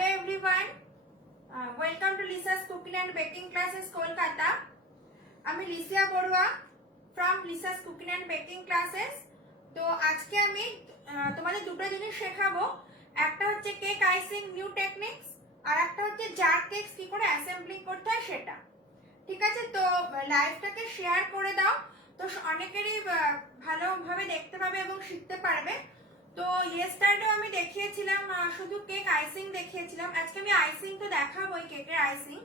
Hello everyone, welcome to Lisa's Cooking and Baking Classes Kolkata. আমি লিসিয়া Barua from Lisa's Cooking and Baking Classes. তো আজকে আমি তোমাদের দুটো জিনিস শেখাবো। একটা হচ্ছে কেক আইসিং নিউ টেকনিক্স আর একটা হচ্ছে জার কেকস কি করে অ্যাসেম্বলিং করতে হয় সেটা। ঠিক আছে, তো লাইভটাকে শেয়ার করে দাও, তো অনেকেরই ভালোভাবে দেখতে পাবে এবং শিখতে পারবে। তো ইয়েস্টারডেও আমি দেখিয়েছিলাম শুধু কেক আইসিং দেখিয়েছিলাম, আজকে আমি আইসিং তো দেখাবো, এই কেকের আইসিং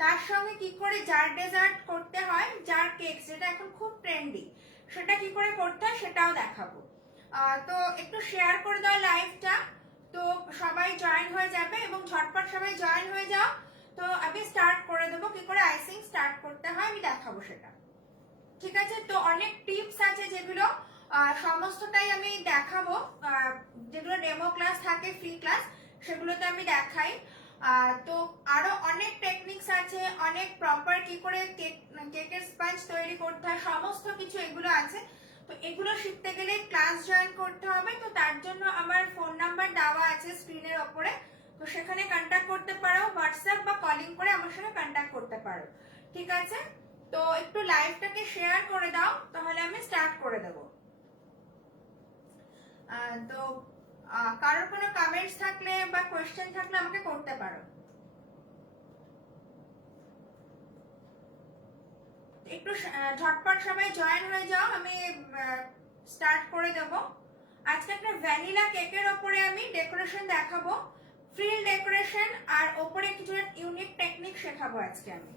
তার সঙ্গে কি করে জার ডেজার্ট করতে হয়, জার কেক যেটা এখন খুব ট্রেন্ডি, সেটা কি করে করতে হয় সেটাও দেখাবো। তো একটু শেয়ার করে দাও লাইভটা, তো সবাই জয়েন হয়ে যাবে এবং ঝটপট সবাই জয়েন হয়ে যাও। তো আমি স্টার্ট করে দেবো, কি করে আইসিং স্টার্ট করতে হয় আমি দেখাবো সেটা। ঠিক আছে, তো অনেক টিপস আছে যেগুলো সমস্তটাই আমি দেখাবো, যেগুলো ডেমো ক্লাস থাকে ফ্রি ক্লাস সেগুলোতে আমি দেখাই। তো আরো অনেক টেকনিক্স আছে, অনেক প্রপার কি করে কেকের স্পঞ্জ তৈরি করতে হয়, সমস্ত কিছু এগুলো আছে। তো এগুলো শিখতে গেলে ক্লাস জয়েন করতে হবে। তো তার জন্য আমার ফোন নাম্বার দেওয়া আছে স্ক্রিনের ওপরে, তো সেখানে কন্ট্যাক্ট করতে পারো, হোয়াটসঅ্যাপ বা কলিং করে আমার সঙ্গে কন্ট্যাক্ট করতে পারো। ঠিক আছে, তো একটু লাইভটাকে শেয়ার করে দাও, তাহলে আমি স্টার্ট করে দেব। তো কারোর কোনো কমেন্টস থাকলে বা কোয়েশ্চেন থাকলে আমাকে করতে পারো। একটু ঝটপট সবাই জয়েন হয়ে যাও, আমি স্টার্ট করে দেব। আজকে একটা ভ্যানিলা কেকের ওপরে আমি ডেকোরেশন দেখাবো, ফ্রিল ডেকোরেশন, আর ওপরে কিছু ইউনিক টেকনিক শেখাবো আজকে আমি।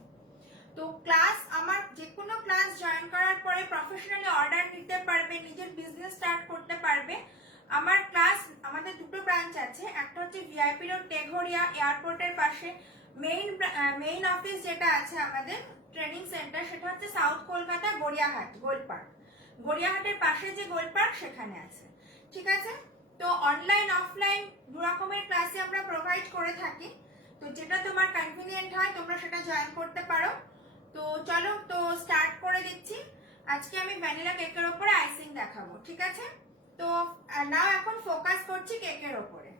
তো ক্লাস আমার যে কোনো ক্লাস জয়েন করার পরে প্রফেশনালি অর্ডার নিতে পারবে, নিজের বিজনেস স্টার্ট করতে পারবে। আমার ক্লাস, আমাদের দুটো ব্রাঞ্চ আছে, একটা হচ্ছে ভিআইপি রোড টেঘরিয়া এয়ারপোর্টের পাশে, মেইন অফিস যেটা আছে আমাদের ট্রেনিং সেন্টার সেটা হচ্ছে সাউথ কলকাতা গড়িয়াহাট গোলপার্ক, গড়িয়াহাটের পাশে যে গোলপার্ক সেখানে আছে। ঠিক আছে, তো অনলাইন অফলাইন দু রকমের ক্লাসে আমরা প্রোভাইড করে থাকি, তো যেটা তোমার কনভিনিয়েন্ট হয় তোমরা সেটা জয়েন করতে পারো। তো চলো, তো স্টার্ট করে দিচ্ছি। আজকে আমি ভ্যানিলা কেকের ওপরে আইসিং দেখাবো। ঠিক আছে, তো নাও এখন ফোকাস করছি কেকের ওপরে।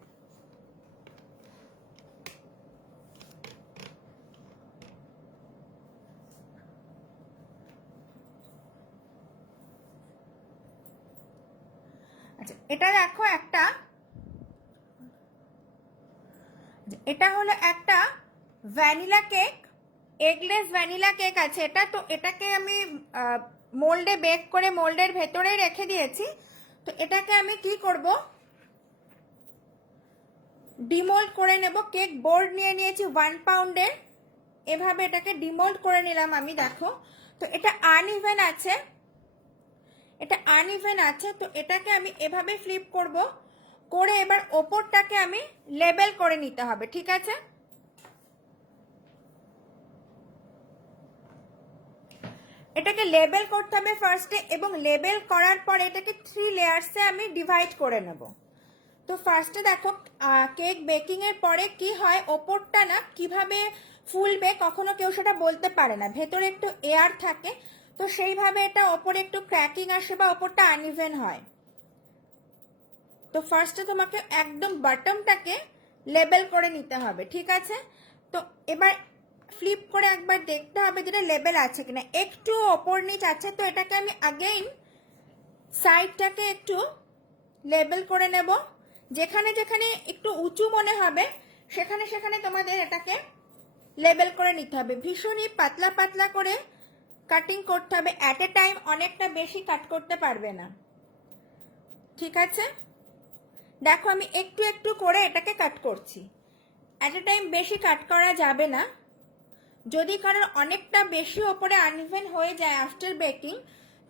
আচ্ছা, এটা দেখো একটা, এটা হলো একটা vanilla cake, eggless vanilla cake আছে এটা। তো এটাকে আমি মোল্ডে বেক করে মোল্ডের ভেতরে রেখে দিয়েছি। তো এটাকে আমি কি করব, ডিমোল্ড করে নেব। কেক বোর্ড নিয়ে নিয়েছি 1 পাউন্ডের, এভাবে এটাকে ডিমোল্ড করে নিলাম আমি। দেখো, তো এটা আনইভেন আছে, এটা আনইভেন আছে, তো এটাকে আমি এভাবে ফ্লিপ করব, করে এবার ওপরটাকে আমি লেবেল করে নিতে হবে। ঠিক আছে, এটাকে লেবেল করতে হবে ফার্স্টে, এবং লেবেল করার পরে এটাকে 3 লেয়ার্সে আমি ডিভাইড করে নেব। তো ফার্স্টে দেখো, কেক বেকিং এর পরে কি হয়, ওপরটা না কিভাবে ফুলবে কখনো কেউ সেটা বলতে পারে না, ভেতরে একটু এয়ার থাকে, তো সেইভাবে এটা ওপরে একটু ক্র্যাকিং আসে বা ওপরটা আনইভেন হয়। তো ফার্স্টে তোমাকে একদম বটমটাকে লেবেল করে নিতে হবে। ঠিক আছে, তো এবার ফ্লিপ করে একবার দেখতে হবে যেটা লেবেল আছে কিনা, একটু ওপর নিচ আছে, তো এটাকে আমি আগেইন সাইডটাকে একটু লেবেল করে নেব। যেখানে যেখানে একটু উঁচু মনে হবে সেখানে সেখানে তোমাদের এটাকে লেবেল করে নিতে হবে। ভীষণই পাতলা পাতলা করে কাটিং করতে হবে, অ্যাট এ টাইম অনেকটা বেশি কাট করতে পারবে না। ঠিক আছে, দেখো আমি একটু একটু করে এটাকে কাট করছি, অ্যাট এ টাইম বেশি কাট করা যাবে না। যদি কারোর অনেকটা বেশি ওপরে আনইভেন হয়ে যায় আফটার বেকিং,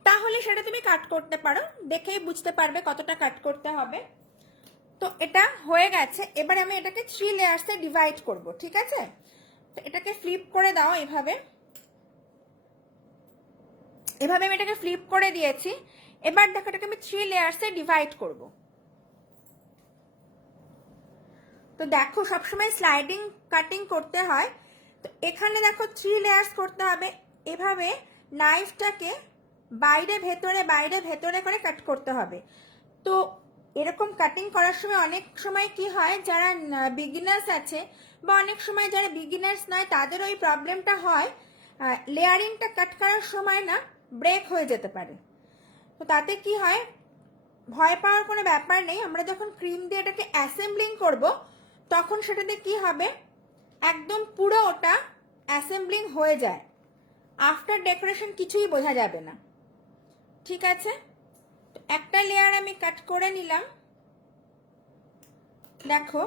তাহলে সেটা তুমি কাট করতে পারো, দেখেই বুঝতে পারবে কতটা কাট করতে হবে। তো এটা হয়ে গেছে, এবার আমি এটাকে 3 লেয়ার্সে ডিভাইড করব। ঠিক আছে, তো এটাকে ফ্লিপ করে দাও এভাবে, এভাবে আমি এটাকে ফ্লিপ করে দিয়েছি। এবার দেখো এটাকে আমি 3 লেয়ার্সে ডিভাইড করব। তো দেখো সবসময় স্লাইডিং কাটিং করতে হয়, তো এখানে দেখো 3 লেয়ার্স করতে হবে। এভাবে নাইফটাকে বাইরে ভেতরে করে কাট করতে হবে। তো এরকম কাটিং করার সময় অনেক সময় কি হয়, যারা বিগিনার্স আছে বা অনেক সময় যারা বিগিনার্স নয় তাদের ওই প্রবলেমটা হয়, লেয়ারিংটা কাট করার সময় না ব্রেক হয়ে যেতে পারে। তো তাতে কি হয়, ভয় পাওয়ার কোনো ব্যাপার নেই। আমরা যখন ক্রিম দিয়ে এটাকে অ্যাসেম্বলিং করব তখন সেটাতে কি হবে, একদম পুরো ওটা অ্যাসেম্বলিং হয়ে যায়, আফটার ডেকোরেশন কিছুই বোঝা যাবে না। ঠিক আছে, তো একটা লেয়ার আমি কাট করে নিলাম। দেখো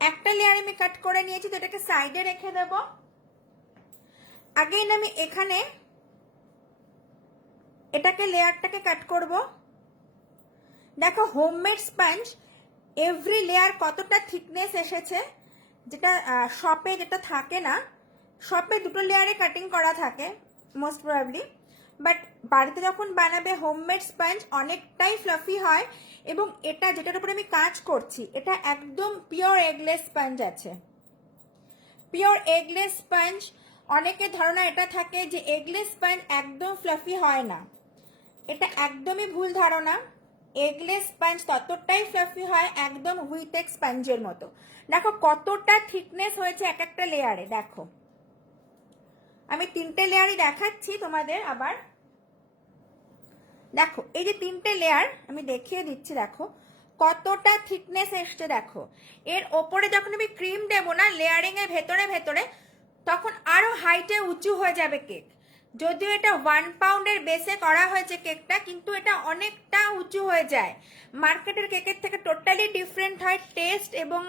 একটা লেয়ার আমি কাট করে নিয়েছি, তো এটাকে সাইডে রেখে দেব। আগেই আমি এখানে এটাকে লেয়ারটাকে কাট করব। দেখো হোমমেড স্পঞ্জ এভরি লেয়ার কতটা থিকনেস এসেছে, যেটা শপে যেটা থাকে না। শপে দুটো লেয়ারে কাটিং করা থাকে মোস্ট প্রবাবলি, বাট বাড়িতে যখন বানাবে হোমমেড স্পঞ্জ অনেকটাই ফ্লাফি হয়। এবং এটা যেটার উপরে আমি কাজ করছি এটা একদম পিওর এগলেস স্পঞ্জ আছে। পিওর এগলেস স্পঞ্জ, অনেকের ধারণা এটা থাকে যে এগলেস স্পঞ্জ একদম ফ্লাফি হয় না, এটা একদমই ভুল ধারণা। এগলেস স্পঞ্জ ততটাই ফ্লাফি হয়, একদম হুইটেক্স স্পঞ্জের মতো। দেখো কতটা থিকনেস হয়েছে এক একটা লেয়ারে। দেখো আমি 3টে লেয়ারই দেখাচ্ছি তোমাদের আবার। দেখো এই যে 3টে লেয়ার আমি দেখিয়ে দিচ্ছি, দেখো কতটা থিকনেস এসছে। দেখো এর ওপরে যখন আমি ক্রিম দেবো না লেয়ারিং এর ভেতরে ভেতরে, তখন আরো হাইটে উঁচু হয়ে যাবে কেক। যদিও এটা 1 পাউন্ডের বেসে করা হয়েছে কেকটা, কিন্তু এটা অনেকটা উঁচু হয়ে যায়। মার্কেটের কেকের থেকে টোটালি ডিফারেন্ট হয় টেস্ট, এবং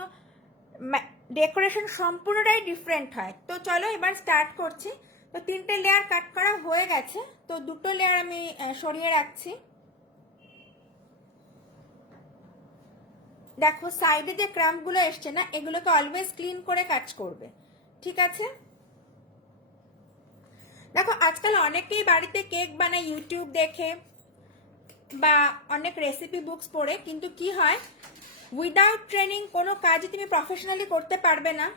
ডেকোরেশন সম্পূর্ণটাই ডিফারেন্ট হয়। তো চলো এবার স্টার্ট করছি। তো 3টে লেয়ার কাট করা হয়ে গেছে, তো 2টো লেয়ার আমি সরিয়ে রাখছি। দেখো সাইডে যে ক্রাম্পগুলো এসছে না, এগুলোকে অলওয়েজ ক্লিন করে কাজ করবে। ঠিক আছে, দেখো আজকাল অনেকেই বাড়িতে কেক বানায় ইউটিউব দেখে বা অনেক রেসিপি বুকস পড়ে, কিন্তু কি হয়, উইদাউট ট্রেনিং কোনো কাজই তুমি প্রফেশনালি করতে পারবে না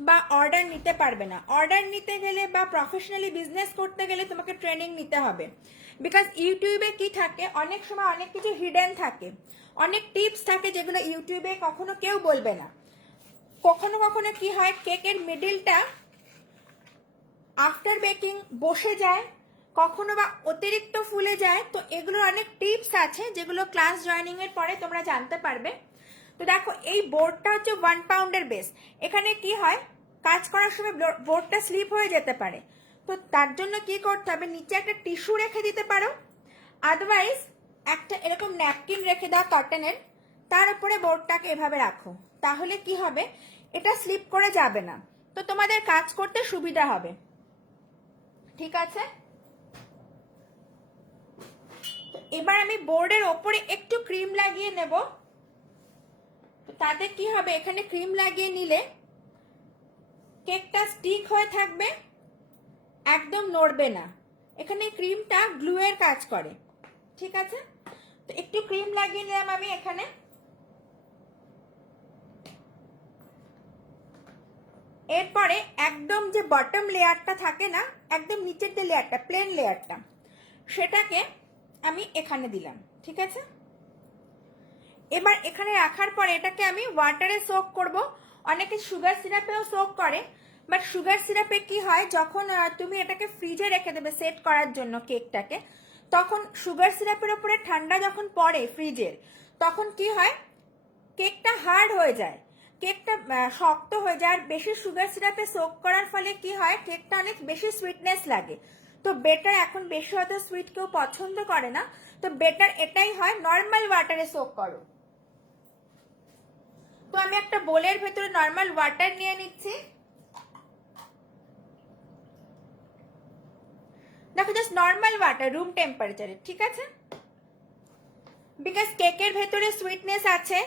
বা অর্ডার নিতে পারবে না। অর্ডার নিতে গেলে বা প্রফেশনালি বিজনেস করতে গেলে তোমাকে ট্রেনিং নিতে হবে। বিকজ ইউটিউবে কি থাকে, অনেক সময় অনেক কিছু হিডেন থাকে, অনেক টিপস থাকে যেগুলো ইউটিউবে কখনো কেউ বলবে না। কখনো কখনো কি হয়, কেকের মিডিলটা আফটার বেকিং বসে যায়, কখনো বা অতিরিক্ত ফুলে যায়। তো এগুলোর অনেক টিপস আছে যেগুলো ক্লাস জয়নিং এর পরে তোমরা জানতে পারবে। তো দেখো এই বোর্ডটা হচ্ছে 1 পাউন্ডের বেস। এখানে কি হয়, কাজ করার সময় বোর্ডটা স্লিপ হয়ে যেতে পারে। তো তার জন্য কি করতে হবে, নিচে একটা টিস্যু রেখে দিতে পারো, আদারওয়াইজ একটা এরকম ন্যাপকিন রেখে দাও কটনের, তার উপরে বোর্ডটাকে এভাবে রাখো। তাহলে কি হবে, এটা স্লিপ করে যাবে না, তো তোমাদের কাজ করতে সুবিধা হবে। ঠিক আছে, এবার আমি বোর্ডের ওপরে একটু ক্রিম লাগিয়ে নেব। তাতে কি হবে, এখানে ক্রিম লাগিয়ে নিলে কেকটা স্টিক হয়ে থাকবে, একদম নড়বে না। এখানে ক্রিমটা গ্লু এর কাজ করে। ঠিক আছে, তো একটু ক্রিম লাগিয়ে নিলাম আমি এখানে। এরপরে একদম যে বটম লেয়ারটা থাকে না, একদম নিচের যে লেয়ারটা প্লেন লেয়ারটা, সেটাকে আমি এখানে দিলাম। ঠিক আছে, এবার এখানে রাখার পরে এটাকে আমি ওয়াটারে সোক করব। অনেকে সুগার সিরাপেও সোক করে, বাট সুগার সিরাপে কি হয়, যখন তুমি এটাকে ফ্রিজে রেখে দেবে সেট করার জন্য কেকটাকে, তখন সুগার সিরাপের উপরে ঠান্ডা যখন পড়ে ফ্রিজের, তখন কি হয়, কেকটা হার্ড হয়ে যায়, কেকটা শক্ত হয়ে যায়। আর বেশি সুগার সিরাপে সোক করার ফলে কি হয়, কেকটা অনেক বেশি সুইটনেস লাগে। তো বেটার, এখন বেশি হয়তো সুইট কেউ পছন্দ করে না, তো বেটার এটাই হয় নর্মাল ওয়াটারে সোক করো। তো আমি একটা বোলের ভেতরে নর্মাল ওয়াটার নিয়ে নিচ্ছি। দেখো জাস্ট নর্মাল ওয়াটার, রুম টেম্পারেচারে। ঠিক আছে, বিকজ কেকের ভেতরে সুইটনেস আছে,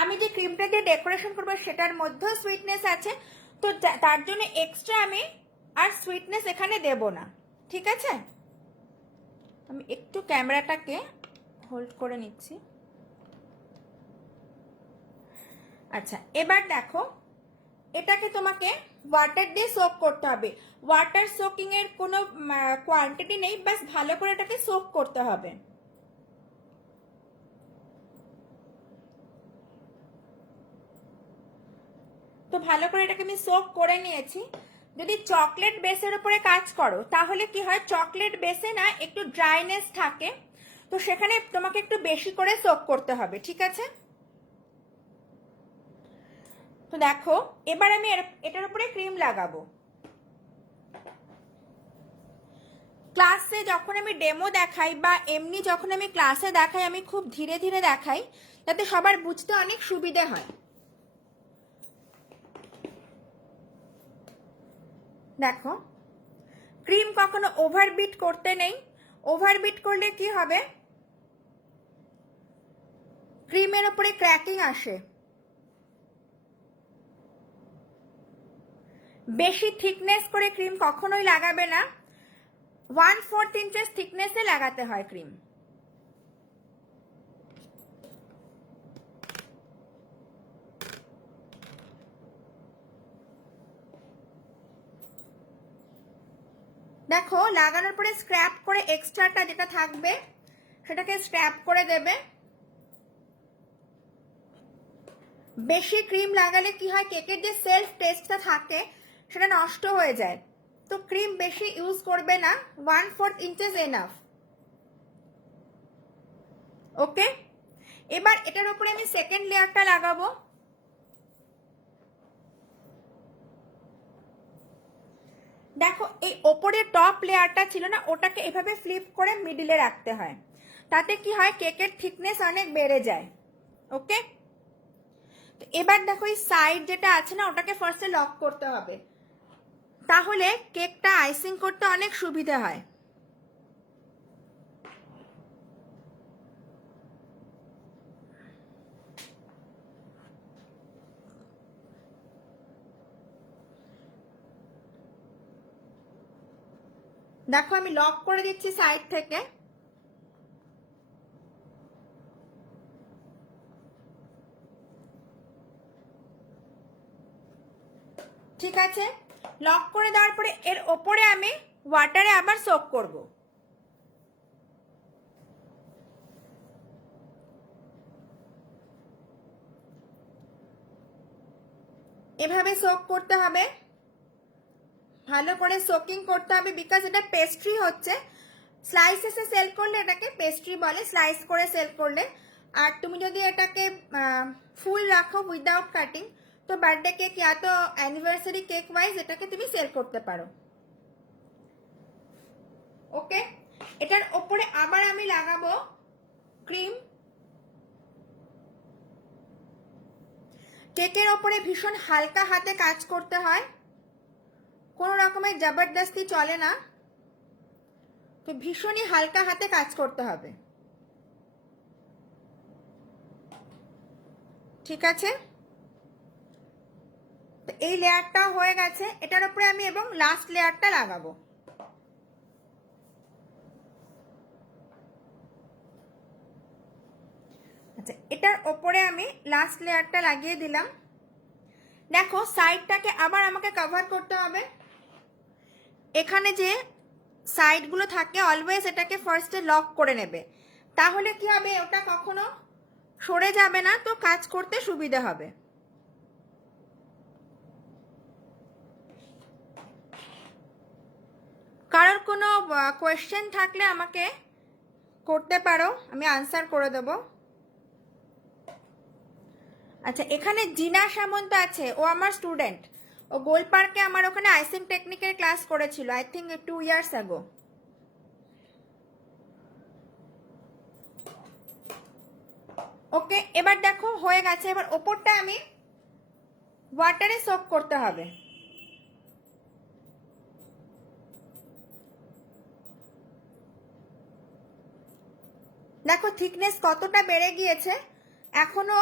আমি যে ক্রিমটা দিয়ে ডেকোরেশন করবো সেটার মধ্যেও সুইটনেস আছে, তো তার জন্য এক্সট্রা আমি আর সুইটনেস এখানে দেব না। ঠিক আছে, আমি একটু ক্যামেরাটাকে হোল্ড করে নিচ্ছি। আচ্ছা, এবার দেখো এটাকে তোমাকে ওয়াটার দিয়ে সোক করতে হবে। ওয়াটার সোকিং এর কোনো কোয়ান্টিটি নেই, বাস ভালো করে এটাকে সোক করতে হবে। তো ভালো করে এটাকে আমি সোক করে নিয়েছি। যদি চকলেট বেসের উপরে কাজ করো তাহলে কি হয়, চকলেট বেসে না একটু ড্রাইনেস থাকে, তো সেখানে তোমাকে একটু বেশি করে সোক করতে হবে, ঠিক আছে? তো দেখো এবার আমি এটার উপরে ক্রিম লাগাবো। ক্লাসে যখন আমি ডেমো দেখাই বা এমনি যখন আমি ক্লাসে দেখাই, আমি খুব ধীরে ধীরে দেখাই যাতে সবার বুঝতে অনেক সুবিধে হয়। দেখো ক্রিম কখনো ওভারবিট করতে নেই, ওভারবিট করলে কি হবে, ক্রিমের উপরে ক্র্যাকিং আসে। বেশি থিকনেস করে ক্রিম কখনোই লাগাবে না, 1/4 ইঞ্চেস থিকনেসে লাগাতে হয় ক্রিম। দেখো লাগানোর পরে স্ক্র্যাপ করে এক্সট্রাটা যেটা থাকবে সেটাকে স্ক্র্যাপ করে দেবে। বেশি ক্রিম লাগালে কি হয়, কেকের যে সেলফ টেস্টটা থাকে সেটা নষ্ট হয়ে যায়, তো ক্রিম বেশি ইউজ করবে না, 1/4 ইঞ্চেস এনাফ। ওকে, এবার এটার উপরে আমি সেকেন্ড লেয়ারটা লাগাবো। দেখো এই ওপরের টপ লেয়ারটা ছিল না, ওটাকে এভাবে ফ্লিপ করে মিডিলে রাখতে হয়, তাতে কি হয় কেকের থিকনেস অনেক বেড়ে যায়। ওকে, তো এবার দেখো এই সাইড যেটা আছে না ওটাকে ফার্স্টে লক করতে হবে, তাহলে কেকটা আইসিং করতে অনেক সুবিধা হয়। দেখো আমি লক করে দিচ্ছি সাইড থেকে। ঠিক আছে, লক করে দেওয়ার পরে এর ওপরে আমি ওয়াটারে আবার সোক করব। এভাবে সোক করতে হবে, ভালো করে সোকিং করতে হবে, বিকজ এটা পেস্ট্রি হচ্ছে। স্লাইসেসে সেল করলে এটাকে পেস্ট্রি বলে, স্লাইস করে সেল করলে। আর তুমি যদি এটাকে ফুল রাখো উইদাউট কাটিং, তো বার্থডে কেক ইয়া তো অ্যানিভার্সারি কেক ওয়াইজ এটাকে তুমি সেল করতে পারো। ওকে, এটার ওপরে আবার আমি লাগাবো ক্রিম। কেকের ওপরে ভীষণ হালকা হাতে কাজ করতে হয়, কোনো রকমের জবরদস্তি চলে না, তো ভীষণই হালকা হাতে কাজ করতে হবে, ঠিক আছে? তো এই লেয়ারটা হয়ে গেছে, এটার উপরে আমি এবং লাস্ট লেয়ারটা লাগাবো। আচ্ছা, এটার ওপরে আমি লাস্ট লেয়ারটা লাগিয়ে দিলাম। দেখো সাইডটাকে আবার আমাকে কভার করতে হবে, এখানে যে সাইডগুলো থাকে অলওয়েজ এটাকে ফার্স্টে লক করে নেবে, তাহলে কি হবে ওটা কখনো সরে যাবে না, তো কাজ করতে সুবিধা হবে। কারোর কোনো কোয়েশ্চেন থাকলে আমাকে করতে পারো, আমি আনসার করে দেব। আচ্ছা, এখানে জিনা সামন্ত আছে, ও আমার স্টুডেন্ট, ও গোল পার্কে আমার ওখানে আইসিং টেকনিকের ক্লাস করেছিল, আই থিঙ্ক 2 ইয়ার্স অ্যাগো। ওকে, এবার দেখো হয়ে গেছে, এবার ওপরটা আমি ওয়াটারে সোক করতে হবে। দেখো থিকনেস কতটা বেড়ে গিয়েছে, এখনো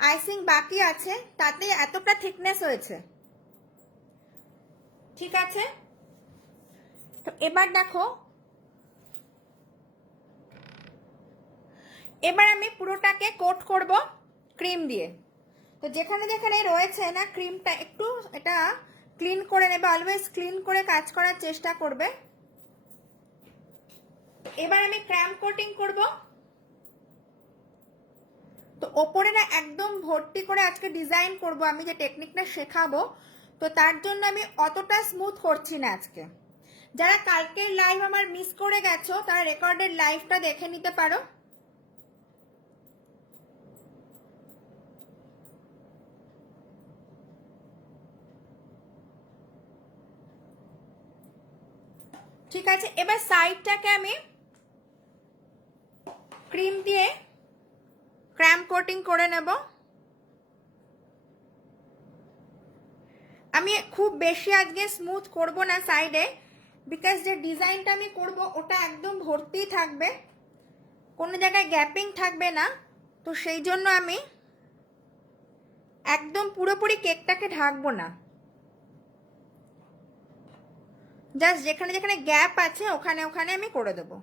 আইসিং বাকি আছে, তাতে এতটা থিকনেস হয়েছে, ঠিক আছে? তো এবার দেখো, এবার আমি পুরোটাকে কোট করব ক্রিম দিয়ে। তো যেখানে যেখানে রয়েছে না ক্রিমটা একটু এটা ক্লিন করে নেবে, অলওয়েজ ক্লিন করে কাজ করার চেষ্টা করবে। এবার আমি ক্র্যাম কোটিং করব। তো ওপরে না একদম ভর্তি করে আজকে ডিজাইন করব, আমি যে টেকনিকটা শেখাবো, তো তার জন্য আমি অতটা স্মুথ করছি না আজকে। যারা কালকের লাইভ আমার মিস করে গেছো তারা রেকর্ডেড লাইভটা দেখে নিতে পারো। ঠিক আছে, এবার সাইডটাকে আমি ক্রিম দিয়ে ক্র্যাম কোটিং করে নেব। আমি খুব বেশি আজকে স্মুথ করব না সাইডে, বিকজ যে ডিজাইনটা আমি করব ওটা একদম ভর্তি থাকবে, কোনো জায়গায় গ্যাপিং থাকবে না। তো সেই জন্য আমি একদম পুরোপুরি কেকটাকে ঢাকবো না, জাস্ট যেখানে যেখানে গ্যাপ আছে ওখানে ওখানে আমি করে দেবো।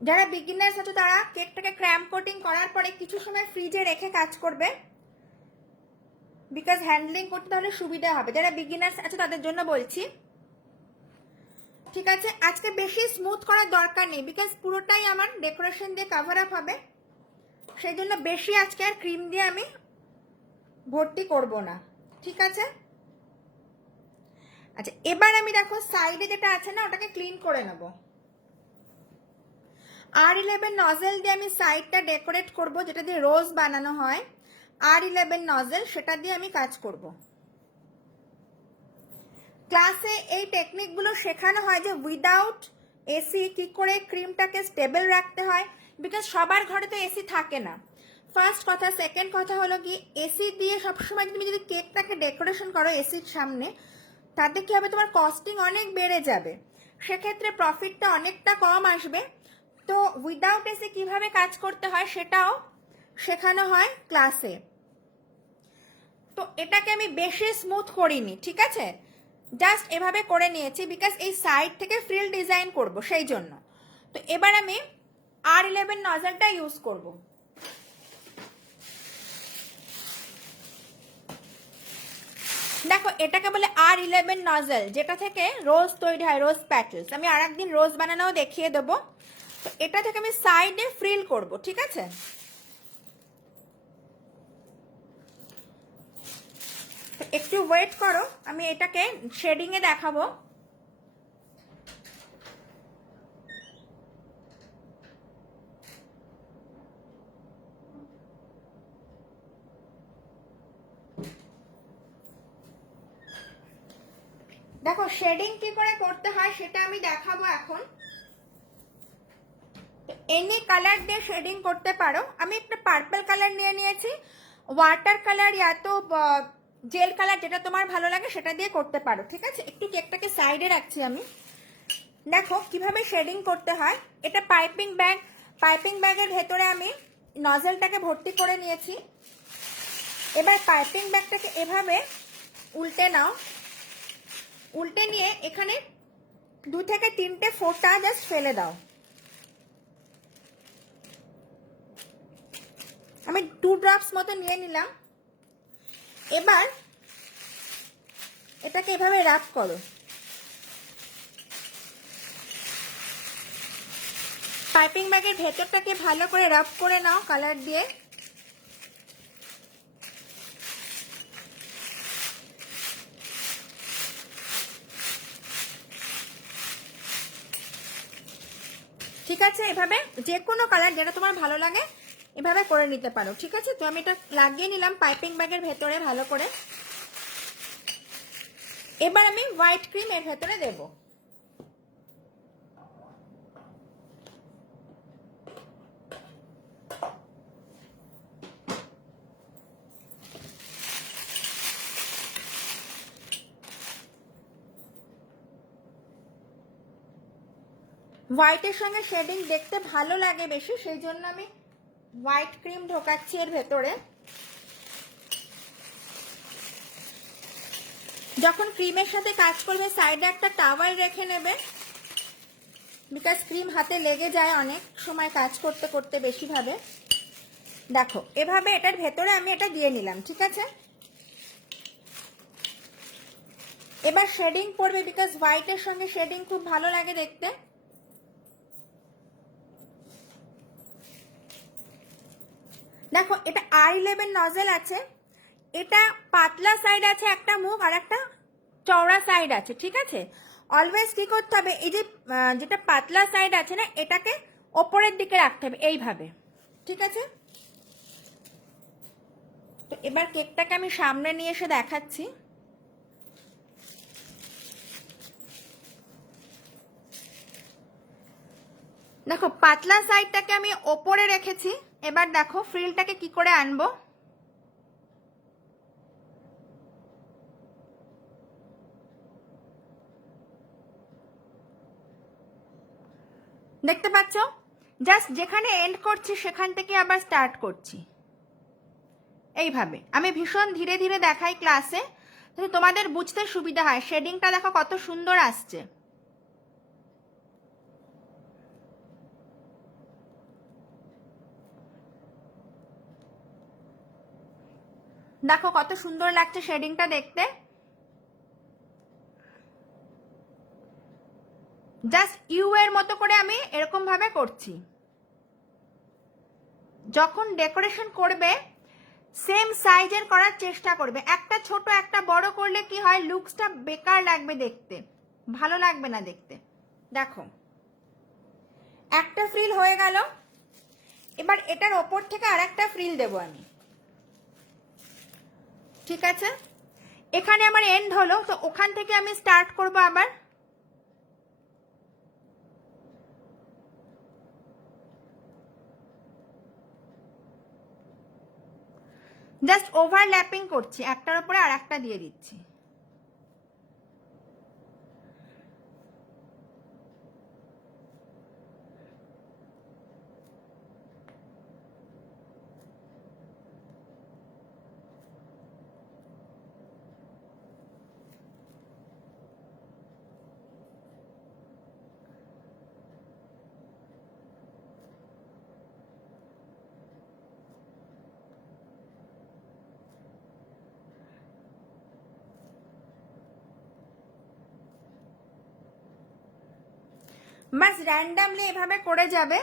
যারা বিগিনার্স আছো তারা কেকটাকে ক্র্যাম কোটিং করার পরে কিছু সময় ফ্রিজে রেখে কাজ করবে, বিকজ হ্যান্ডলিং করতে তাহলে সুবিধা হবে। যারা বিগিনার্স আছে তাদের জন্য বলছি। ঠিক আছে, আজকে বেশি স্মুথ করার দরকার নেই, বিকজ পুরোটাই আমার ডেকোরেশন দিয়ে কভার আপ হবে, সেই জন্য বেশি আজকে আর ক্রিম দিয়ে আমি ভর্তি করব না। ঠিক আছে, আচ্ছা এবার আমি দেখো সাইডে যেটা আছে না ওটাকে ক্লিন করে নেব। R11 নজেল দিয়ে আমি সাইডটা ডেকোরেট করব, যেটা দিয়ে রোজ বানানো হয়। R11 নজেল, সেটা দিয়ে আমি কাজ করব। ক্লাসে এই টেকনিকগুলো শেখানো হয় যে উইদাউট এসি কি করে ক্রিমটাকে স্টেবল রাখতে হয়, বিকজ সবার ঘরে তো এসি থাকে না, ফার্স্ট কথা। সেকেন্ড কথা হলো কি, এসি দিয়ে সবসময় তুমি যদি কেকটাকে ডেকোরেশন করো এসির সামনে, তাতে কি হবে, তোমার কস্টিং অনেক বেড়ে যাবে, সেক্ষেত্রে প্রফিটটা অনেকটা কম আসবে। তো উইদাউট এসি কিভাবে কাজ করতে হয় সেটাও শেখানো হয় ক্লাসে। তো এটাকে আমি বেশি স্মুথ করিনি, ঠিক আছে, জাস্ট এভাবে করে নিয়েছি, বিকজ এই সাইড থেকে ফ্রিল ডিজাইন করব সেই জন্য। তো এবার আমি R11 নজলটা ইউজ করব। দেখো এটাকে বলে R11 নজল, যেটা থেকে রোজ তৈরি হয়, রোজ প্যাটেলস। আমি আর একদিন রোজ বানানোও দেখিয়ে দেবো। তো এটা থেকে আমি সাইডে ফ্রিল করব, ঠিক আছে। একটু ওয়েট করো, আমি এটাকে শেডিং এ দেখাবো। দেখো শেডিং কি করে করতে হয় সেটা আমি দেখাবো এখন। এনি কালার দিয়ে শেডিং করতে পারো। আমি একটা পার্পল কালার নিয়ে নিয়েছি, ওয়াটার কালার ইয়া তো জেল কালার, যেটা তোমার ভালো লাগে সেটা দিয়ে করতে পারো, ঠিক আছে। একটু কেকটাকে সাইডে রাখছি আমি। দেখো কিভাবে শেডিং করতে হয়। এটা পাইপিং ব্যাগ, পাইপিং ব্যাগের ভেতরে আমি নজলটাকে ভর্তি করে নিয়েছি। এবার পাইপিং ব্যাগটাকে এভাবে উল্টে নাও, উল্টে নিয়ে এখানে 2 থেকে 3টে ফোঁটা জাস্ট ফেলে দাও। আমি 2 ড্রপস মতো নিয়ে নিলাম। এবার এটাকে এভাবে রাব করো, পাইপিং ব্যাগের ভেতরটাকে ভালো করে রাব করে নাও কালার দিয়ে। ঠিক আছে, এভাবে যে কোনো কালার যেটা তোমার ভালো লাগে এভাবে করে নিতে পারো, ঠিক আছে। তো আমি এটা লাগিয়ে নিলাম পাইপিং ব্যাগের ভেতরে ভালো করে। এবার আমি হোয়াইট ক্রিম এর ভেতরে দেব। হোয়াইটের সঙ্গে শেডিং দেখতে ভালো লাগে বেশি, সেই জন্য আমি হোয়াইট ক্রিম ঢোকাচ্ছি এর ভেতরে। যখন ক্রিমের সাথে কাজ করবে সাইডে একটা টাওয়াল রেখে নেবে, বিকজ ক্রিম হাতে লেগে যায় অনেক সময় কাজ করতে করতে বেশিভাবে। দেখো এভাবে এটার ভেতরে আমি এটা দিয়ে নিলাম, ঠিক আছে। এবার শেডিং পড়বে, বিকজ হোয়াইটের সঙ্গে শেডিং খুব ভালো লাগে দেখতে। দেখো এটা R11 নজেল আছে, এটা পাতলা সাইড আছে একটা মুখ, আর একটা চওড়া সাইড আছে, ঠিক আছে। অলওয়েজ কি করতে হবে, এই যে যেটা পাতলা সাইড আছে না, এটাকে ওপরের দিকে রাখতে হবে এইভাবে, ঠিক আছে। তো এবার কেকটাকে আমি সামনে নিয়ে এসে দেখাচ্ছি। দেখো পাতলা সাইডটাকে আমি ওপরে রেখেছি, এবার দেখো ফ্রিলটাকে কি করে আনবো। দেখতে পাচ্ছ, জাস্ট যেখানে এন্ড করছি সেখান থেকে আবার স্টার্ট করছি এইভাবে। আমি ভীষণ ধীরে ধীরে দেখাই ক্লাসে, তোমাদের বুঝতে সুবিধা হয়। শেডিংটা দেখো কত সুন্দর আসছে। দেখো কত সুন্দর লাগছে শেডিংটা দেখতে। জাস্ট ইউ এর মতো করে আমি এরকম ভাবে করছি। যখন ডেকোরেশন করবে সেম সাইজের করার চেষ্টা করবে। একটা ছোট একটা বড় করলে কি হয়, লুকসটা বেকার লাগবে দেখতে, ভালো লাগবে না দেখতে। দেখো একটা ফ্রিল হয়ে গেল, এবার এটার ওপর থেকে আরেকটা ফ্রিল দেবো আমি, ঠিক আছে। এখানে আমার এন্ড হলো, তো ওখান থেকে আমি স্টার্ট করব আবার। জাস্ট ওভারল্যাপিং করছি, একটার উপরে আর একটা দিয়ে দিচ্ছি। বাস র্যান্ডামলি এভাবে করে যাবে।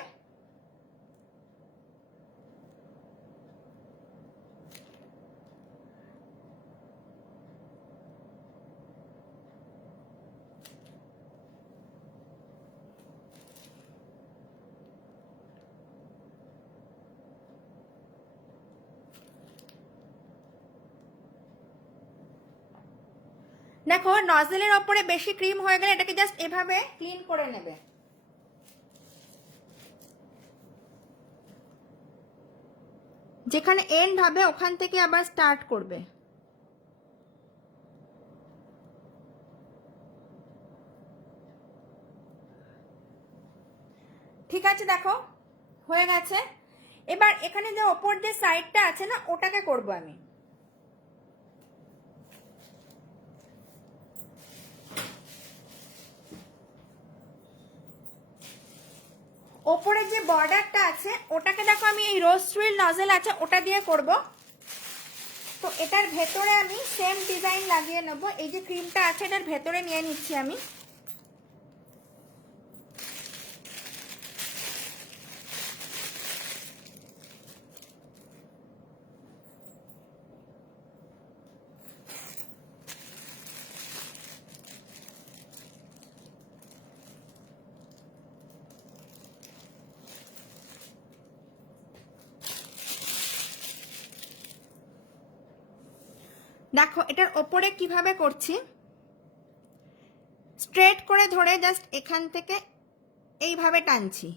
দেখো নজলের ওপরে বেশি ক্রিম হয়ে গেলে এটাকে জাস্ট এভাবে ক্লিন করে নেবে। যেখানে এন্ড হবে ওখান থেকে আবার স্টার্ট করবে। ঠিক আছে, দেখো হয়ে গেছে। এবার এখানে যে ওপর যে সাইডটা আছে না, ওটাকে করব আমি। ওপরে যে বর্ডারটা আছে ওটাকে দেখো আমি এই রোজ সুইল নজেল আছে ওটা দিয়ে করব। তো এটার ভেতরে আমি সেম ডিজাইন লাগিয়ে নেব। এই যে ক্রিমটা আছে এটার ভেতরে নিয়ে নিচ্ছি আমি। দেখো এটার ওপরে কিভাবে করছি, স্ট্রেট করে ধরে জাস্ট এখান থেকে এইভাবে টানছি।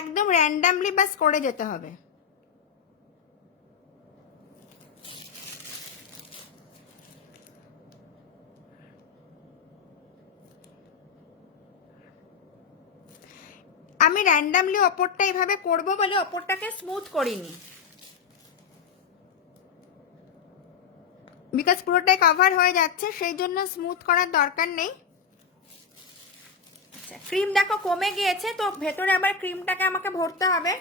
একদম র্যান্ডামলি বাস করে যেতে হবে। আমি র্যান্ডামলি ওপরটা এইভাবে করব বলে ওপরটাকে স্মুথ করিনি, বিকজ পুরোটাই কভার হয়ে যাচ্ছে, সেই জন্য স্মুথ করার দরকার নেই। ক্রিম দেখো কমে গিয়েছে, তো ভেতরে আবার ক্রিমটাকে আমাকে ভরতে হবে।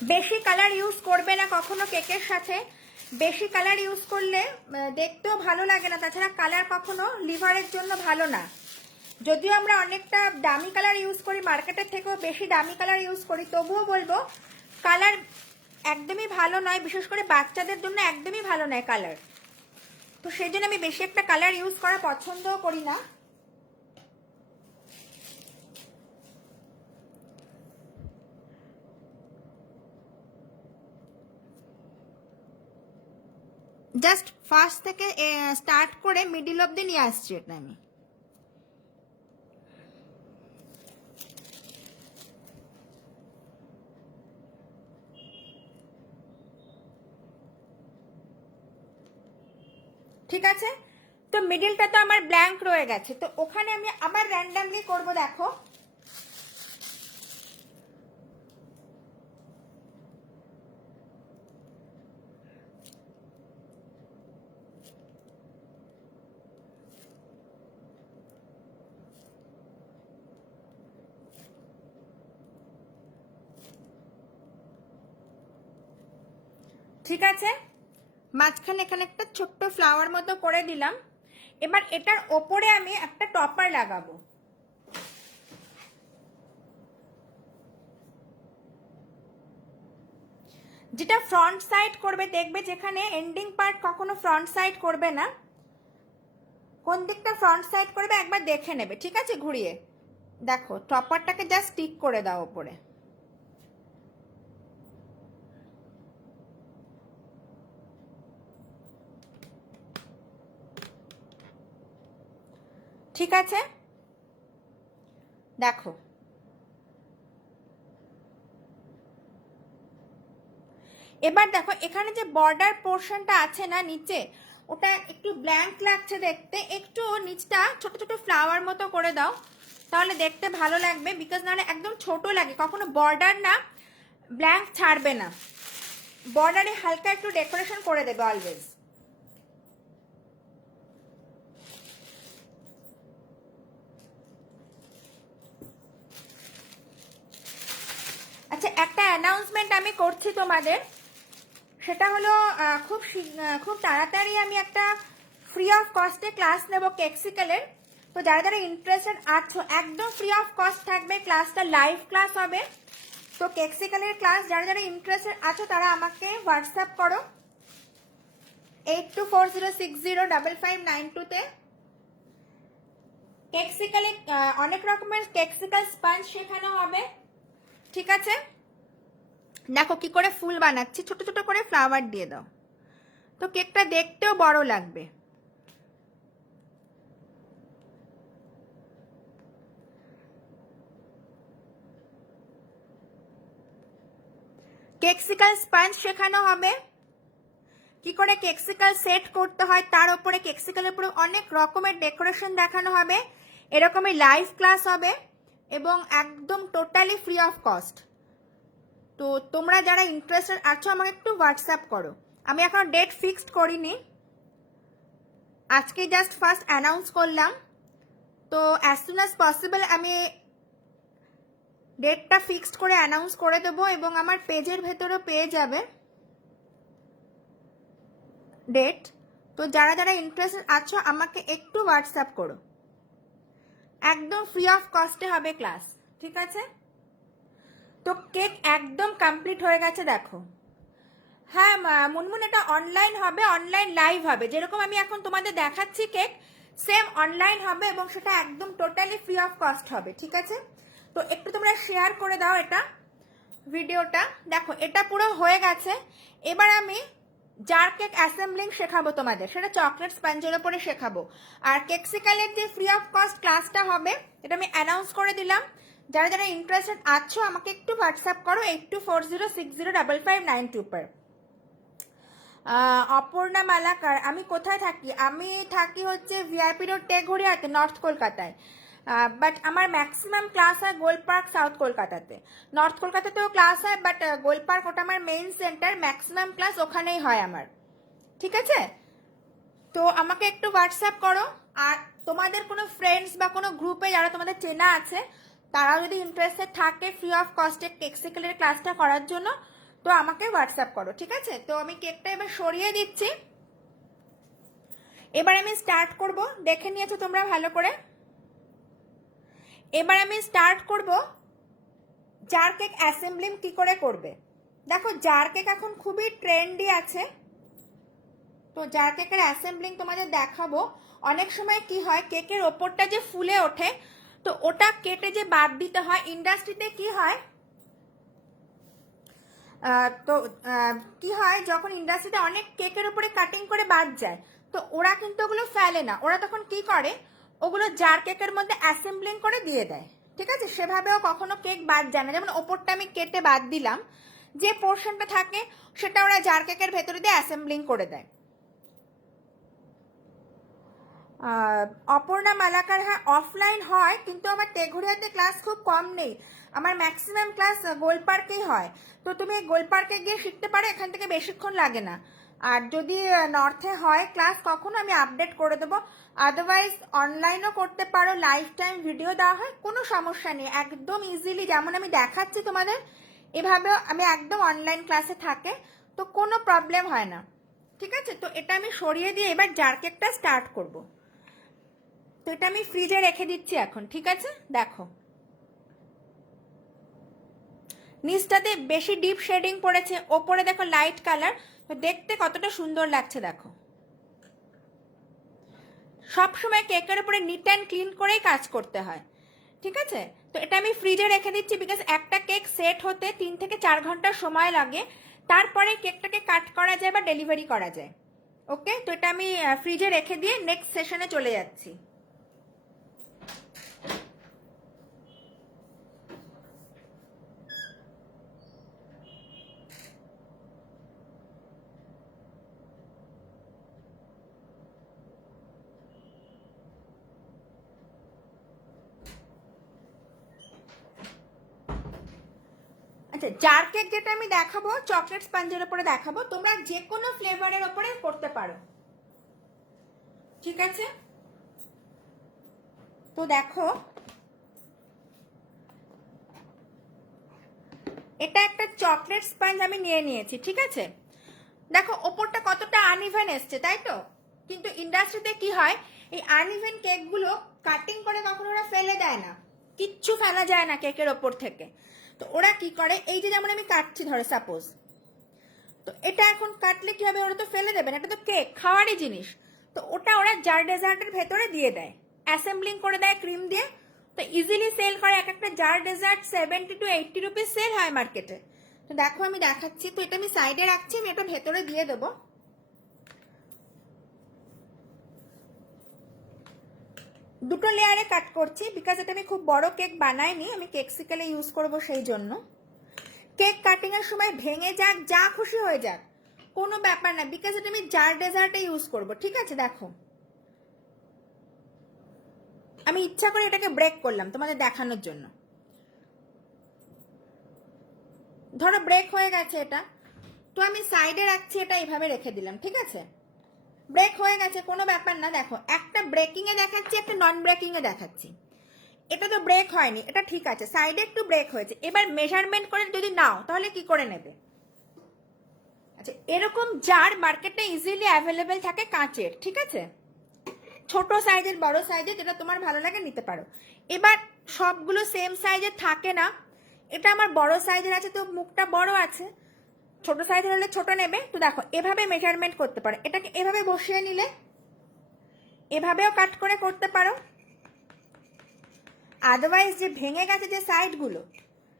বেশি কালার ইউজ করবে না কখনো কেকের সাথে। বেশি কালার ইউজ করলে দেখতেও ভালো লাগে না, তাছাড়া কালার কখনো লিভারের জন্য ভালো না। যদিও আমরা অনেকটা দামি কালার ইউজ করি, মার্কেটের থেকেও বেশি দামি কালার ইউজ করি, তবুও বলবো কালার একদমই ভালো নয়, বিশেষ করে বাচ্চাদের জন্য একদমই ভালো নয় কালার। তো সেই জন্য আমি বেশি একটা কালার ইউজ করা পছন্দও করি না। জাস্ট ফার্স্ট থেকে স্টার্ট করে মিডিল অবধি নিয়ে আসছি এটা আমি। ঠিক আছে, তো মিডিলটা তো আমার ব্ল্যাঙ্ক রয়ে গেছে, তো ওখানে আমি আবার র্যান্ডামলি করব। দেখো ঠিক আছে, মাঝখানে এখানে একটা ছোট্ট ফ্লাওয়ার মতো করে দিলাম। এবার এটার ওপরে আমি একটা টপার লাগাবো। যেটা ফ্রন্ট সাইড করবে, দেখবে যেখানে এন্ডিং পার্ট কখনো ফ্রন্ট সাইড করবে না, কোন দিকটা ফ্রন্ট সাইড করবে একবার দেখে নেবে। ঠিক আছে, ঘুরিয়ে দেখো, টপারটাকে জাস্ট স্টিক করে দাও ওপরে। ঠিক আছে, দেখো এবার দেখো এখানে যে বর্ডার পোর্শনটা আছে না নিচে, ওটা একটু ব্ল্যাঙ্ক লাগছে দেখতে, একটু নিচটা ছোট ছোট ফ্লাওয়ার মতো করে দাও, তাহলে দেখতে ভালো লাগবে। বিকজ নাহলে একদম ছোট লাগে, কখনো বর্ডার না ব্ল্যাঙ্ক ছাড়বে না, বর্ডারে হালকা একটু ডেকোরেশন করে দেবে অলওয়েজ। আচ্ছা, একটা অ্যানাউন্সমেন্ট আমি করছি তোমাদের, সেটা হলো খুব তাড়াতাড়ি আমি একটা ফ্রি অফ কস্টে ক্লাস নেব কেক্সিক্যালের। তো যারা যারা ইন্টারেস্টেড আছো, একদম ফ্রি অফ কস্ট থাকবে, ক্লাসটা লাইভ ক্লাস হবে। তো কেক্সিক্যালের ক্লাস যারা যারা ইন্টারেস্টেড আছো তারা আমাকে হোয়াটসঅ্যাপ করো 8240605592-তে। কেক্সিক্যালে অনেক রকমের কেক্সিক্যাল স্পঞ্জ শেখানো হবে। ঠিক আছে, দেখো কি করে ফুল বানাচ্ছি, ছোট ছোট করে ফ্লাওয়ার দিয়ে দাও, তো কেকটা দেখতেও বড় লাগবে। কেক্সিক্যাল স্পঞ্জ শেখানো হবে, কি করে কেক্সিক্যাল সেট করতে হয়, তার উপরে কেক্সিক্যালের উপরে অনেক রকমের ডেকোরেশন দেখানো হবে। এরকমই লাইভ ক্লাস হবে এবং একদম টোটালি ফ্রি অফ কস্ট। তো তোমরা যারা ইন্টারেস্টেড আছো আমাকে একটু হোয়াটসঅ্যাপ করো। আমি এখন ডেট ফিক্সড করিনি, আজকে জাস্ট ফার্স্ট অ্যানাউন্স করলাম। তো অ্যাজ সুন অ্যাজ পসিবল আমি ডেটটা ফিক্সড করে অ্যানাউন্স করে দেবো এবং আমার পেজের ভেতরেও পেয়ে যাবে ডেট। তো যারা যারা ইন্টারেস্টেড আছো আমাকে একটু হোয়াটসঅ্যাপ করো, একদম ফ্রি অফ কস্টে হবে ক্লাস। ঠিক আছে, তো কেক একদম কমপ্লিট হয়ে গেছে দেখো। হ্যাঁ মুনমুন, এটা অনলাইন হবে, অনলাইন লাইভ হবে, যেরকম আমি এখন তোমাদের দেখাচ্ছি কেক সেম অনলাইন হবে এবং সেটা একদম টোটালি ফ্রি অফ কস্ট হবে। ঠিক আছে, তো একটু তোমরা শেয়ার করে দাও এটা ভিডিওটা। দেখো এটা পুরো হয়ে গেছে, এবার আমি জার কেক অ্যাসেম্বলিং শেখাবো তোমাদের, সেটা চকলেট স্পঞ্জের ওপরে শেখাবো। আর কেক্সিক্যালের যে ফ্রি অফ কস্ট ক্লাসটা হবে এটা আমি অ্যানাউন্স করে দিলাম। যারা যারা ইন্টারেস্টেড আছো আমাকে একটু হোয়াটসঅ্যাপ করো 8240605592 পর। অপর্ণা মালাকার, আমি কোথায় থাকি? আমি থাকি হচ্ছে ভিআইপি রোড টেঘরিয়াতে, নর্থ কলকাতায়। বাট আমার ম্যাক্সিমাম ক্লাস হয় গোল্ড পার্ক সাউথ কলকাতাতে। নর্থ কলকাতাতেও ক্লাস হয়, বাট গোল্ড পার্ক ওটা আমার মেইন সেন্টার, ম্যাক্সিমাম ক্লাস ওখানেই হয় আমার। ঠিক আছে, তো আমাকে একটু হোয়াটসঅ্যাপ করো। আর তোমাদের কোনো ফ্রেন্ডস বা কোনো গ্রুপে যারা তোমাদের চেনা আছে তারা যদি ইন্টারেস্টেড থাকে ফ্রি অফ কস্টে কেক্সিক্যালের ক্লাসটা করার জন্য, তো আমাকে হোয়াটসঅ্যাপ করো, ঠিক আছে? তো আমি কেকটা এবার সরিয়ে দিচ্ছি। এবার আমি স্টার্ট করব, দেখে নিয়েছো তোমরা ভালো করে। এবার আমি স্টার্ট করব জার কেক অ্যাসেম্বলিং কি করে করবে। দেখো জার কেক এখন খুবই ট্রেন্ডি আছে, তো জার কেকের অ্যাসেম্বলিং তোমাদের দেখাবো। অনেক সময় কি হয়, কেকের ওপরটা যে ফুলে ওঠে, তো ওটা কেটে যে বাদ দিতে হয়। ইন্ডাস্ট্রিতে কি হয়, তো কি হয়, যখন ইন্ডাস্ট্রিতে অনেক কেকের উপরে কাটিং করে বাদ যায়, তো ওরা কিন্তু ওগুলো ফেলে না, ওরা তখন কি করে, ওগুলো জার কেকের মধ্যে অ্যাসেম্বলিং করে দিয়ে দেয়, ঠিক আছে? সেভাবেও কখনো কেক বাদ যায় না। যেমন ওপরটা আমি কেটে বাদ দিলাম, যে পোর্শনটা থাকে সেটা ওরা জার কেকের ভেতরে দিয়ে অ্যাসেম্বলিং করে দেয়। অপর্ণা মালাকার, হ্যাঁ অফলাইন হয়, কিন্তু আমার তেঘুরিয়াতে ক্লাস খুব কম নেই, আমার ম্যাক্সিমাম ক্লাস গোলপার্কেই হয়। তো তুমি গোলপার্কে গিয়ে শিখতে পারো, এখান থেকে বেশিক্ষণ লাগে না। আর যদি নর্থে হয় ক্লাস, কখনো আমি আপডেট করে দেবো। আদারওয়াইজ অনলাইনও করতে পারো, লাইফ টাইম ভিডিও দেওয়া হয়, কোনো সমস্যা নেই, একদম ইজিলি যেমন আমি দেখাচ্ছি তোমাদের এভাবেও আমি একদম অনলাইন ক্লাসে থাকে, তো কোনো প্রবলেম হয় না, ঠিক আছে? তো এটা আমি সরিয়ে দিয়ে এবার জার কেকটা স্টার্ট করবো। তো এটা আমি ফ্রিজে রেখে দিচ্ছি এখন, ঠিক আছে? দেখো নিচটাতে বেশি ডিপ শেডিং পড়েছে, ওপরে দেখো লাইট কালার, তো দেখতে কতটা সুন্দর লাগছে দেখো। সবসময় কেকের উপরে নিট অ্যান্ড ক্লিন করেই কাজ করতে হয়, ঠিক আছে? তো এটা আমি ফ্রিজে রেখে দিচ্ছি, বিকজ একটা কেক সেট হতে 3 থেকে 4 ঘন্টা সময় লাগে, তারপরে কেকটাকে কাট করা যায় বা ডেলিভারি করা যায়। ওকে, তো এটা আমি ফ্রিজে রেখে দিয়ে নেক্সট সেশনে চলে যাচ্ছি। আচ্ছা, জার কেক যেটা আমি দেখাবো চকলেট স্পঞ্জের উপরে দেখাবো, তোমরা যে কোনো ফ্লেভারের উপরে করতে পারো, ঠিক আছে? তো দেখো এটা একটা চকলেট স্পঞ্জ আমি নিয়ে নিয়েছি, ঠিক আছে? দেখো ওপরটা কতটা আনইভেন এসছে, তাই তো? কিন্তু ইন্ডাস্ট্রিতে কি হয়, এই আনইভেন কেকগুলো কাটিং করে কখনো ওরা ফেলে দেয় না, কিচ্ছু ফেলা যায় না কেকের ওপর থেকে। তো ওরা কি করে, এই যে যেমন আমি কাটছি ধরো সাপোজ, তো এটা এখন কাটলে কি হবে, ওরা তো ফেলে দেবে না, এটা তো কেক খাওয়ারই জিনিস। তো ওটা ওরা জার ডেজার্টের ভেতরে দিয়ে দেয়, অ্যাসেম্বলিং করে দেয় ক্রিম দিয়ে, তো ইজিলি সেল করে। এক একটা jar dessert 70 to 80 rupees sale হয় মার্কেটে। তো দেখো আমি দেখাচ্ছি, তো এটা আমি সাইডে রাখছি, আমি এটা ভেতরে দিয়ে দেবো। দুটো লেয়ারে কাট করছি, বিকজ এটা আমি খুব বড় কেক বানাইনি, আমি কেকসিকেলে ইউজ করব, সেই জন্য। কেক কাটিং এর সময় ভেঙে যাক, যা খুশি হয়ে যাক, কোনো ব্যাপার না, বিকজ এটা আমি জার ডেজার্টে ইউজ করব, ঠিক আছে? দেখো আমি ইচ্ছা করে এটাকে ব্রেক করলাম তোমাদের দেখানোর জন্য। ধরো ব্রেক হয়ে গেছে এটা, তো আমি সাইডে রাখছি, এটা এইভাবে রেখে দিলাম, ঠিক আছে? ব্রেক হয়ে গেছে, কোনো ব্যাপার না। দেখো একটা ব্রেকিং এ দেখাচ্ছি, একটা নন ব্রেকিং এ দেখাচ্ছি। এটা তো ব্রেক হয়নি, এটা ঠিক আছে, সাইডে একটু ব্রেক হয়েছে। এবার মেজারমেন্ট করে যদি নাও তাহলে কি করে নেবে? আচ্ছা, এরকম জার মার্কেটে ইজিলি অ্যাভেলেবেল থাকে কাঁচের, ঠিক আছে? ছোট সাইজের, বড় সাইজের, যেটা তোমার ভালো লাগে নিতে পারো। এবার সবগুলো সেম সাইজের থাকে না, এটা আমার বড় সাইজের আছে, তো মুখটা বড় আছে, ছোট সাইজের হলে ছোট নেবে। তো দেখো এভাবে মেজারমেন্ট করতে পারো, এটাকে এভাবে বসিয়ে নিলে এভাবেও কাট করে করতে পারো। আদারওয়াইজ যে ভেঙে গেছে যে সাইডগুলো,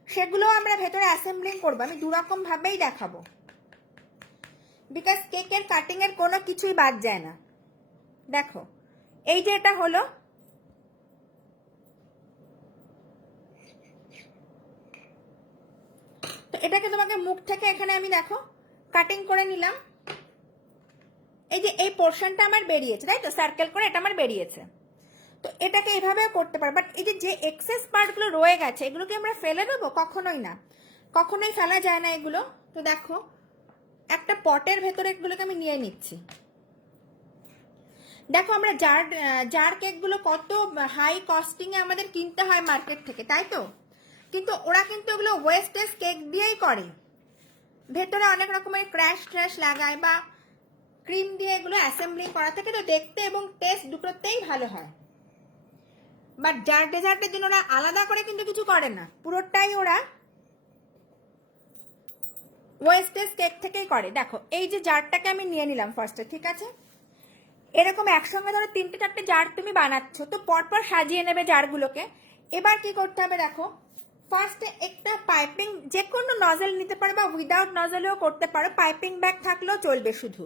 সেগুলো আমরা ভেতরে অ্যাসেম্বলিং করবো, আমি দুরকম ভাবেই দেখাবো, বিকজ কেকের কাটিং এর কোনো কিছুই বাদ যায় না। দেখো এই যে এটা হলো, তো এটাকে তোমাকে মুখ থেকে এখানে আমি দেখো কাটিং করে নিলাম, এই যে এই পোর্শনটা আমার বেরিয়েছে, তাই তো? সার্কেল করে এটা আমার বেরিয়েছে। তো এটাকে এইভাবেও করতে পারো, বাট এই যে এক্সেস পার্টগুলো রয়ে গেছে, এগুলোকে আমরা ফেলে দেবো? কখনোই না, কখনোই ফেলা যায় না এগুলো। তো দেখো একটা পটের ভেতরে এগুলোকে আমি নিয়ে নিচ্ছি। দেখো আমরা জার কেকগুলো কত হাই কস্টিংয়ে আমাদের কিনতে হয় মার্কেট থেকে, তাই তো? কিন্তু ওরা কিন্তু ওগুলো ওয়েস্টেজ কেক দিয়েই করে, ভেতরে অনেক রকমের ক্র্যাশ ট্র্যাশ লাগায় বা ক্রিম দিয়ে এগুলো অ্যাসেম্বলিং করা থাকে, তো দেখতে এবং টেস্ট দুটোতেই ভালো হয়। বাট জার ডেজার্টের জন্য ওরা আলাদা করে কিন্তু কিছু করে না, পুরোটাই ওরা ওয়েস্টেজ কেক থেকেই করে। দেখো এই যে জারটাকে আমি নিয়ে নিলাম ফার্স্টে, ঠিক আছে? এরকম একসঙ্গে ধরো 3-4টে জার তুমি বানাচ্ছ, তো পরপর সাজিয়ে নেবে জারগুলোকে। এবার কি করতে হবে দেখো, ফার্স্টে একটা পাইপিং, যে কোনো নজেল নিতে পারো বা উইদাউট নজেলেও করতে পারো, পাইপিং ব্যাগ থাকলেও চলবে শুধু,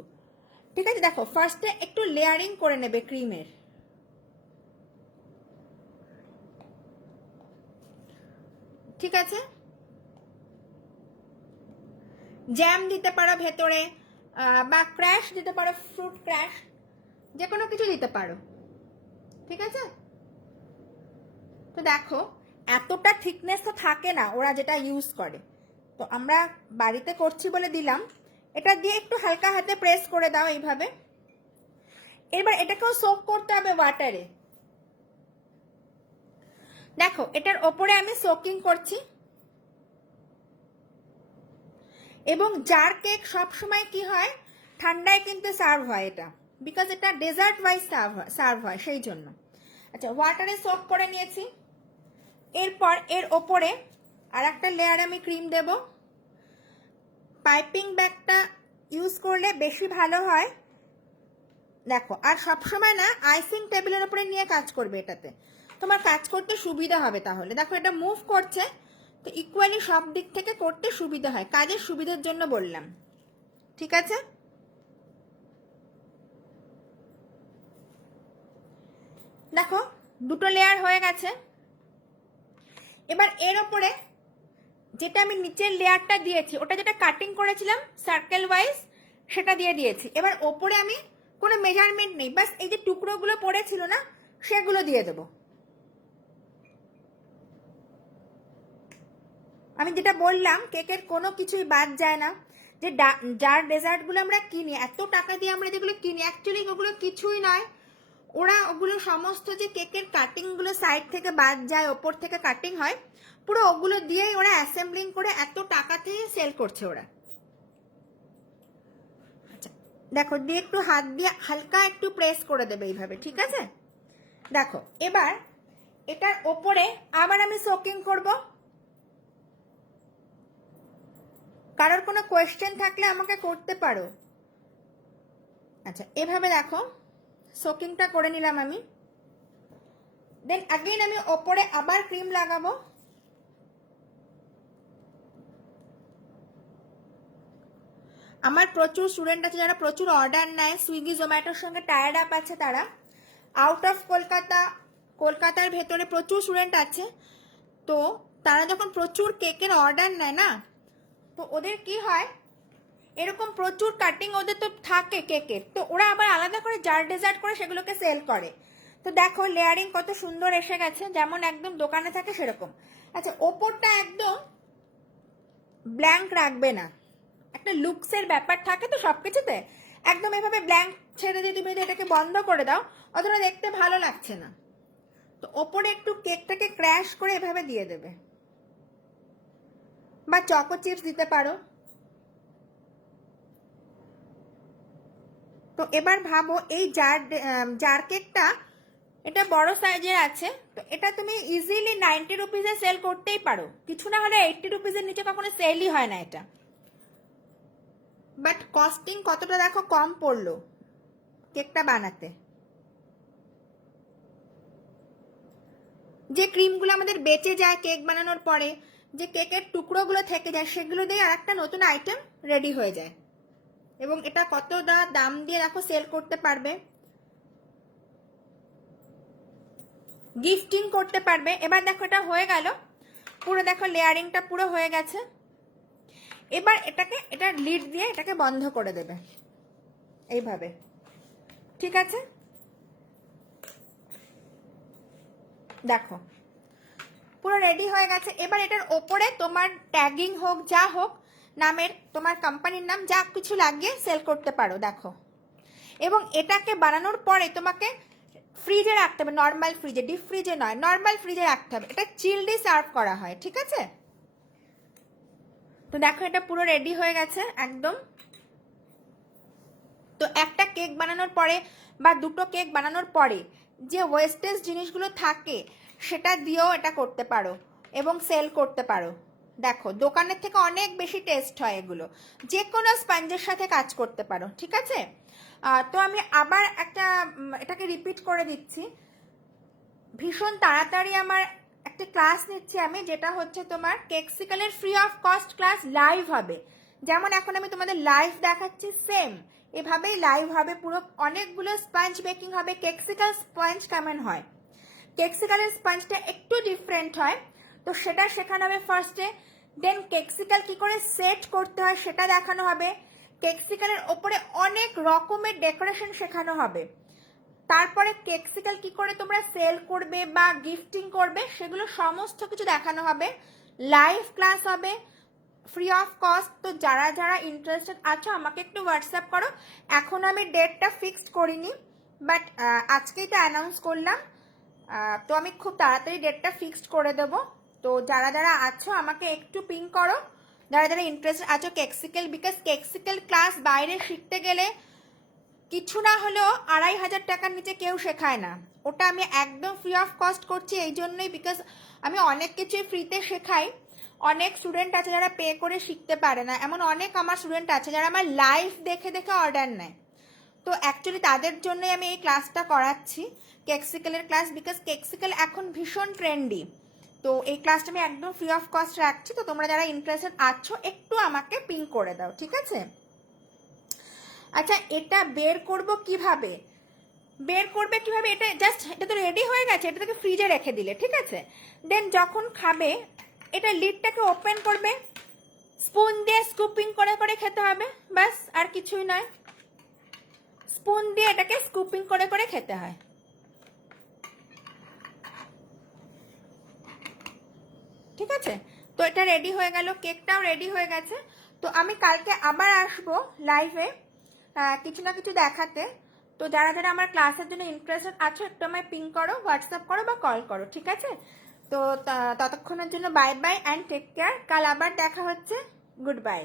ঠিক আছে? দেখো ফার্স্টে একটু লেয়ারিং করে নেবে ক্রিমের, ঠিক আছে? জ্যাম দিতে পারো ভেতরে, বা ক্র্যাশ দিতে পারো, ফ্রুট ক্র্যাশ, যে কোনো কিছু দিতে পারো, ঠিক আছে? তো দেখো এতটা থিকনেস তো থাকে না ওরা যেটা ইউজ করে, তো আমরা বাড়িতে করছি বলে দিলাম। এটা দিয়ে একটু হালকা হাতে প্রেস করে দাও এইভাবে। এবার এটাকেও সোক করতে হবে ওয়াটারে। দেখো এটার ওপরে আমি সোকিং করছি। এবং জার কেক সবসময় কি হয়, ঠান্ডায় কিন্তু সার্ভ হয় এটা, বিকজ এটা ডেজার্ট ওয়াইজ সার্ভ হয়, সেই জন্য। আচ্ছা, ওয়াটারে সোক করে নিয়েছি। এরপর এর ওপরে আর একটা লেয়ার আমি ক্রিম দেব। পাইপিং ব্যাগটা ইউজ করলে বেশি ভালো হয়। দেখো, আর সবসময় না আইসিং টেবিলের উপরে নিয়ে কাজ করবে, এটাতে তোমার কাজ করতে সুবিধা হবে। তাহলে দেখো এটা মুভ করছে, তো ইকুয়ালি সব দিক থেকে করতে সুবিধা হয়, কাজের সুবিধার জন্য বললাম, ঠিক আছে? দেখো দুটো লেয়ার হয়ে গেছে। এবার এর ওপরে যেটা আমি নিচের লেয়ারটা দিয়েছি, ওটা যেটা কাটিং করেছিলাম সার্কেল ওয়াইজ, সেটা দিয়ে দিয়েছি। এবার ওপরে আমি কোনো মেজারমেন্ট নেই, বাস এই যে টুকরোগুলো পড়েছিল না, সেগুলো দিয়ে দেবো। আমি যেটা বললাম, কেকের কোনো কিছুই বাদ যায় না। যে যার ডেজার্টগুলো আমরা কিনি, এত টাকা দিয়ে আমরা যেগুলো কিনি, অ্যাকচুয়ালি ওগুলো কিছুই নয়। ওরা ওগুলো সমস্ত যে কেকের কাটিংগুলো সাইড থেকে বাদ যায়, ওপর থেকে কাটিং হয়, পুরো ওগুলো দিয়েই ওরা অ্যাসেম্বলিং করে এত টাকাতেই সেল করছে ওরা। আচ্ছা দেখো, দিয়ে একটু হাত দিয়ে হালকা একটু প্রেস করে দেবে এইভাবে, ঠিক আছে? দেখো এবার এটার ওপরে আবার আমি সোকিং করব। কারোর কোনো কোয়েশ্চেন থাকলে আমাকে করতে পারো। আচ্ছা, এভাবে দেখো সোকিংটা করে নিলাম আমি। দেন अगेन আমি ওপরে আবার ক্রিম লাগাবো। আমার প্রচুর স্টুডেন্ট আছে যারা প্রচুর অর্ডার নেয়, সুইগি জোম্যাটোর সঙ্গে টায়ার্ড আপ আছে, তারা আউট অফ কলকাতার ভেতরে প্রচুর স্টুডেন্ট আছে। তো তারা যখন প্রচুর কেকের অর্ডার নেয় না, তো ওদের কি হয়, এরকম প্রচুর কাটিং ওদের তো থাকে কেকের, তো ওরা আবার আলাদা করে জার ডেজার্ট করে সেগুলোকে সেল করে। তো দেখো লেয়ারিং কত সুন্দর এসে গেছে, যেমন একদম দোকানে থাকে সেরকম। আচ্ছা, ওপরটা একদম ব্ল্যাঙ্ক রাখবে না, একটা লুকসের ব্যাপার থাকে তো সবকিছুতে। একদম এভাবে ব্ল্যাঙ্ক ছেড়ে দিয়ে তুমি এটাকে বন্ধ করে দাও, অতটা দেখতে ভালো লাগছে না। তো ওপরে একটু কেকটাকে ক্র্যাশ করে এভাবে দিয়ে দেবে, বা চকো চিপস দিতে পারো। তো এবার ভাবো এই জার কেকটা, এটা বড় সাইজের আছে, তো এটা তুমি ইজিলি 90 রুপিসে সেল করতেই পারো, কিছু না হলে 80 রুপিসের নিচে কখনো সেলই হয় না এটা। বাট কস্টিং কতটা দেখো কম পড়লো কেকটা বানাতে। যে ক্রিমগুলো আমাদের বেঁচে যায় কেক বানানোর পরে, যে কেকের টুকরোগুলো থেকে যায়, সেগুলো দিয়ে আর একটা নতুন আইটেম রেডি হয়ে যায়। এবং এটা কতটা দাম দিয়ে দেখো সেল করতে পারবে, গিফটিং করতে পারবে। এবার দেখো এটা হয়ে গেল পুরো, দেখো লেয়ারিংটা পুরো হয়ে গেছে। এবার এটা লিড দিয়ে এটাকে বন্ধ করে দেবে এইভাবে, ঠিক আছে? দেখো পুরো রেডি হয়ে গেছে। এবার এটার ওপরে তোমার ট্যাগিং হোক, যা হোক, নামের তোমার কোম্পানির নাম যা কিছু লাগিয়ে সেল করতে পারো। দেখো, এবং এটাকে বানানোর পরে তোমাকে ফ্রিজে রাখতে হবে, নর্মাল ফ্রিজে, ডিপ ফ্রিজে নয়, নর্মাল ফ্রিজে রাখতে হবে। এটা চিলডি সার্ভ করা হয়, ঠিক আছে? তো দেখো এটা পুরো রেডি হয়ে গেছে একদম। তো একটা কেক বানানোর পরে বা দুটো কেক বানানোর পরে যে ওয়েস্টেজ জিনিসগুলো থাকে সেটা দিয়েও এটা করতে পারো এবং সেল করতে পারো। দেখো দোকানের থেকে অনেক বেশি টেস্ট হয় এগুলো, যে কোনো স্পঞ্জের সাথে কাজ করতে পারো, ঠিক আছে। তো আমি আবার একটা এটাকে রিপিট করে দিচ্ছি। ভীষণ তাড়াতাড়ি আমার একটা ক্লাস নিচ্ছি আমি, যেটা হচ্ছে তোমার কেক্সিক্যালের free of cost class live হবে। যেমন এখন আমি তোমাদের লাইভ দেখাচ্ছি সেম এভাবেই লাইভ হবে পুরো। অনেকগুলো স্পঞ্জ বেকিং হবে। কেক্সিক্যাল স্পঞ্জ কেমন হয়, কেক্সিক্যালের স্পঞ্জটা একটু ডিফারেন্ট হয়, তো সেটা শেখানো হবে ফার্স্টে। দেন কেক্সিক্যাল কি করে সেট করতে হয় সেটা দেখানো হবে। কেক্সিক্যালের ওপরে অনেক রকমের ডেকোরেশন শেখানো হবে। তারপরে কেক্সিক্যাল কি করে তোমরা সেল করবে বা গিফটিং করবে সেগুলো সমস্ত কিছু দেখানো হবে। লাইভ ক্লাস হবে ফ্রি অফ কস্ট। তো যারা যারা ইন্টারেস্টেড আছো আমাকে একটু হোয়াটসঅ্যাপ করো। এখন আমি ডেটটা ফিক্সড করিনি, বাট আজকেই তো অ্যানাউন্স করলাম। তো আমি খুব তাড়াতাড়ি ডেটটা ফিক্সড করে দেবো। তো যারা যারা আছো আমাকে একটু পিং করো, যারা যারা ইন্টারেস্টেড আছো কেক্সিক্যাল। বিকজ কেক্সিক্যাল ক্লাস বাইরে শিখতে গেলে কিছু না হলেও 2500 টাকার নিচে কেউ শেখায় না। ওটা আমি একদম ফ্রি অফ কস্ট করছি এই জন্যই, বিকজ আমি অনেক কিছুই ফ্রিতে শেখাই। অনেক স্টুডেন্ট আছে যারা পে করে শিখতে পারে না, এমন অনেক আমার স্টুডেন্ট আছে যারা আমার লাইভ দেখে দেখে অর্ডার নেয়। তো অ্যাকচুয়ালি তাদের জন্যই আমি এই ক্লাসটা করাচ্ছি, কেক্সিক্যালের ক্লাস। বিকজ কেক্সিক্যাল এখন ভীষণ ট্রেন্ডি। তো এই ক্লাসটা আমি একদম ফ্রি অফ কস্ট রাখছি। তো তোমরা যারা ইন্টারেস্টেড আছো একটু আমাকে পিং করে দাও, ঠিক আছে। আচ্ছা এটা বের করব কিভাবে, এটা জাস্ট এটা তো রেডি হয়ে গেছে, এটা থেকে ফ্রিজে রেখে দিলে, ঠিক আছে। দেন যখন খাবে এটা লিডটাকে ওপেন করবে, স্পুন দিয়ে স্কুপিং করে করে খেতে হবে, ব্যাস আর কিছুই নয়। স্পুন দিয়ে এটাকে স্কুপিং করে করে খেতে হয়, ঠিক আছে। তো এটা রেডি হয়ে গেল, কেকটাও রেডি হয়ে গেছে। তো আমি কালকে আবার আসবো লাইভে কিছু না কিছু দেখাতে। তো যারা যারা আমার ক্লাসের জন্য ইন্টারেস্টেড আছো একটু আমায় পিং করো, হোয়াটসঅ্যাপ করো বা কল করো, ঠিক আছে। তো ততক্ষণের জন্য bye bye and take care. কাল আবার দেখা হচ্ছে। Good by.